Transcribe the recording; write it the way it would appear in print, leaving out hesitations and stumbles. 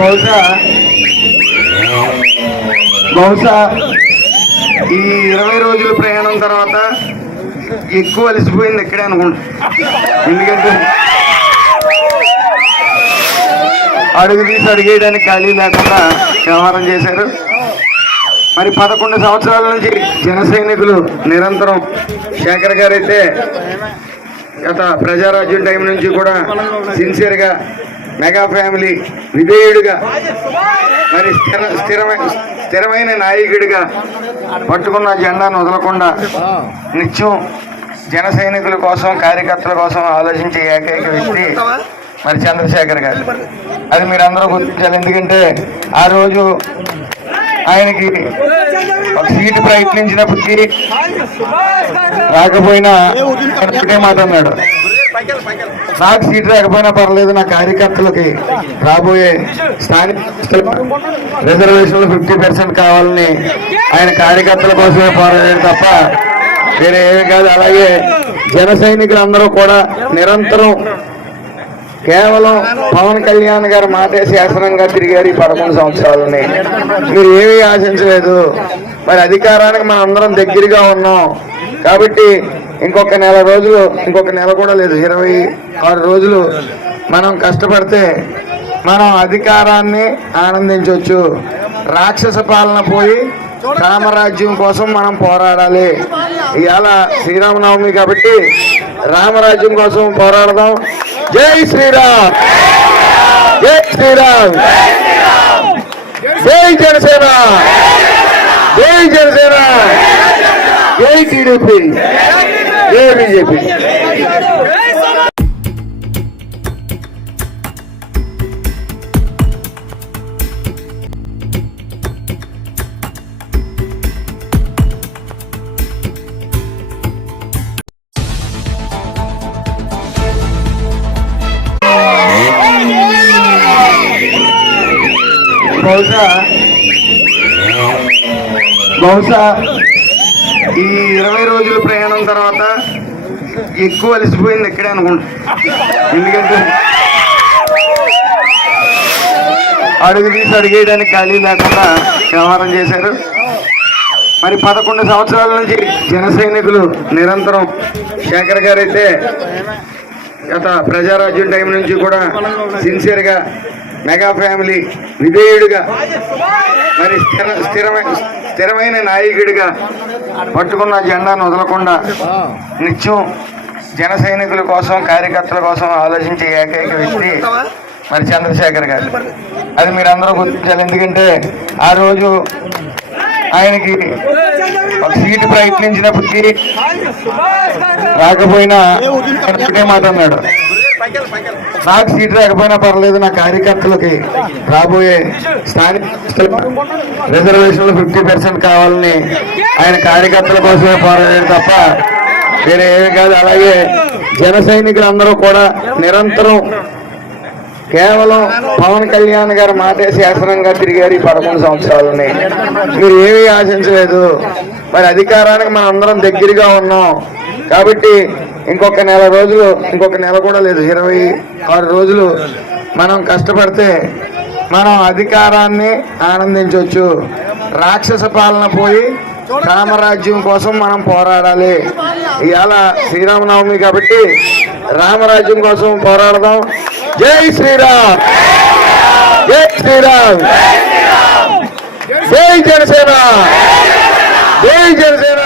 బహుశా బహుశా ఈ 20 రోజుల ప్రయాణం తర్వాత ఎక్కువ అలసిపోయింది ఇక్కడే అనుకుంటా. ఎందుకంటే అడుగు తీసి అడిగేయడానికి ఖాళీ లేకుండా వ్యవహారం చేశారు. మరి 11 సంవత్సరాల నుంచి జన సైనికులు నిరంతరం శేఖర్ గారు అయితే గత ప్రజారాజ్యం టైం నుంచి కూడా సిన్సియర్గా మెగా ఫ్యామిలీ విధేయుడిగా మరి స్థిరమైన నాయకుడిగా పట్టుకున్న జెండాను వదలకుండా నిత్యం జన సైనికుల కోసం కార్యకర్తల కోసం ఆలోచించే ఏకైక వ్యక్తి మరి చంద్రశేఖర్ గారు. అది మీరందరూ గుర్తించాలి. ఎందుకంటే ఆ రోజు ఆయనకి ఒక సీటు ప్రయత్నించినప్పటికీ రాకపోయినా ఒకటే మాట అన్నాడు, నాకు సీటు రాకపోయినా పర్లేదు, నా కార్యకర్తలకి రాబోయే స్థానిక రిజర్వేషన్లు 50% కావాలని ఆయన కార్యకర్తల కోసమే పోరాడారు తప్ప వేరే ఏమీ కాదు. అలాగే జన సైనికులందరూ కూడా నిరంతరం కేవలం పవన్ కళ్యాణ్ గారు మాటే శాసనంగా తిరిగారు ఈ 11 సంవత్సరాలని. మీరు ఏమీ ఆశించలేదు. మరి అధికారానికి మనం అందరం దగ్గరగా ఉన్నాం కాబట్టి ఇంకొక నెల కూడా లేదు, 26 రోజులు మనం కష్టపడితే మనం అధికారాన్ని ఆనందించవచ్చు. రాక్షస పాలన పోయి రామరాజ్యం కోసం మనం పోరాడాలి. ఇవాళ శ్రీరామనవమి కాబట్టి రామరాజ్యం కోసం పోరాడదాం. జై శ్రీరామ్, జై శ్రీరామ్, జై జనసేన, జై జనసేన, జై టీడీపీ, జై బీజేపీ. బహుశా ఈ 20 రోజుల ప్రయాణం తర్వాత ఎక్కువ అలసిపోయింది ఇక్కడే అనుకుంటా. ఎందుకంటే అడుగు తీసి అడిగేయడానికి ఖాళీ లేకుండా వ్యవహారం చేశారు. మరి 11 సంవత్సరాల నుంచి జన సైనికులు నిరంతరం శేఖర్ గారు అయితే గత ప్రజారాజ్యం టైం నుంచి కూడా సిన్సియర్గా మెగా ఫ్యామిలీ విధేయుడిగా మరి స్థిరమైన నాయకుడిగా పట్టుకున్న జెండాను వదలకుండా నిత్యం జన సైనికుల కోసం కార్యకర్తల కోసం ఆలోచించే ఏకైక వ్యక్తి మరి చంద్రశేఖర్ గారు. అది మీరందరూ గుర్తించాలి. ఎందుకంటే ఆ రోజు ఆయనకి ఒక సీటు ప్రయత్నించినప్పటికీ రాకపోయినా ఒకటే మాట అన్నాడు, నాకు సీటు రాకపోయినా పర్లేదు, నా కార్యకర్తలకి రాబోయే స్థానిక రిజర్వేషన్లు 50% కావాలని ఆయన కార్యకర్తల కోసమే పోరాడారు తప్ప వేరే ఏమీ కాదు. అలాగే జన సైనికులందరూ కూడా నిరంతరం కేవలం పవన్ కళ్యాణ్ గారు మాటే శాసనంగా తిరిగారు ఈ 11 సంవత్సరాలని. మీరు ఏమీ ఆశించలేదు. మరి అధికారానికి మనం అందరం దగ్గరగా ఉన్నాం కాబట్టి ఇంకొక నెల కూడా లేదు, 26 రోజులు మనం కష్టపడితే మనం అధికారాన్ని ఆనందించవచ్చు. రాక్షస పాలన పోయి రామరాజ్యం కోసం మనం పోరాడాలి. ఇవాళ శ్రీరామనవమి కాబట్టి రామరాజ్యం కోసం పోరాడదాం. జై శ్రీరామ్, జై శ్రీరామ్, జై జనసేన, జై జనసేన.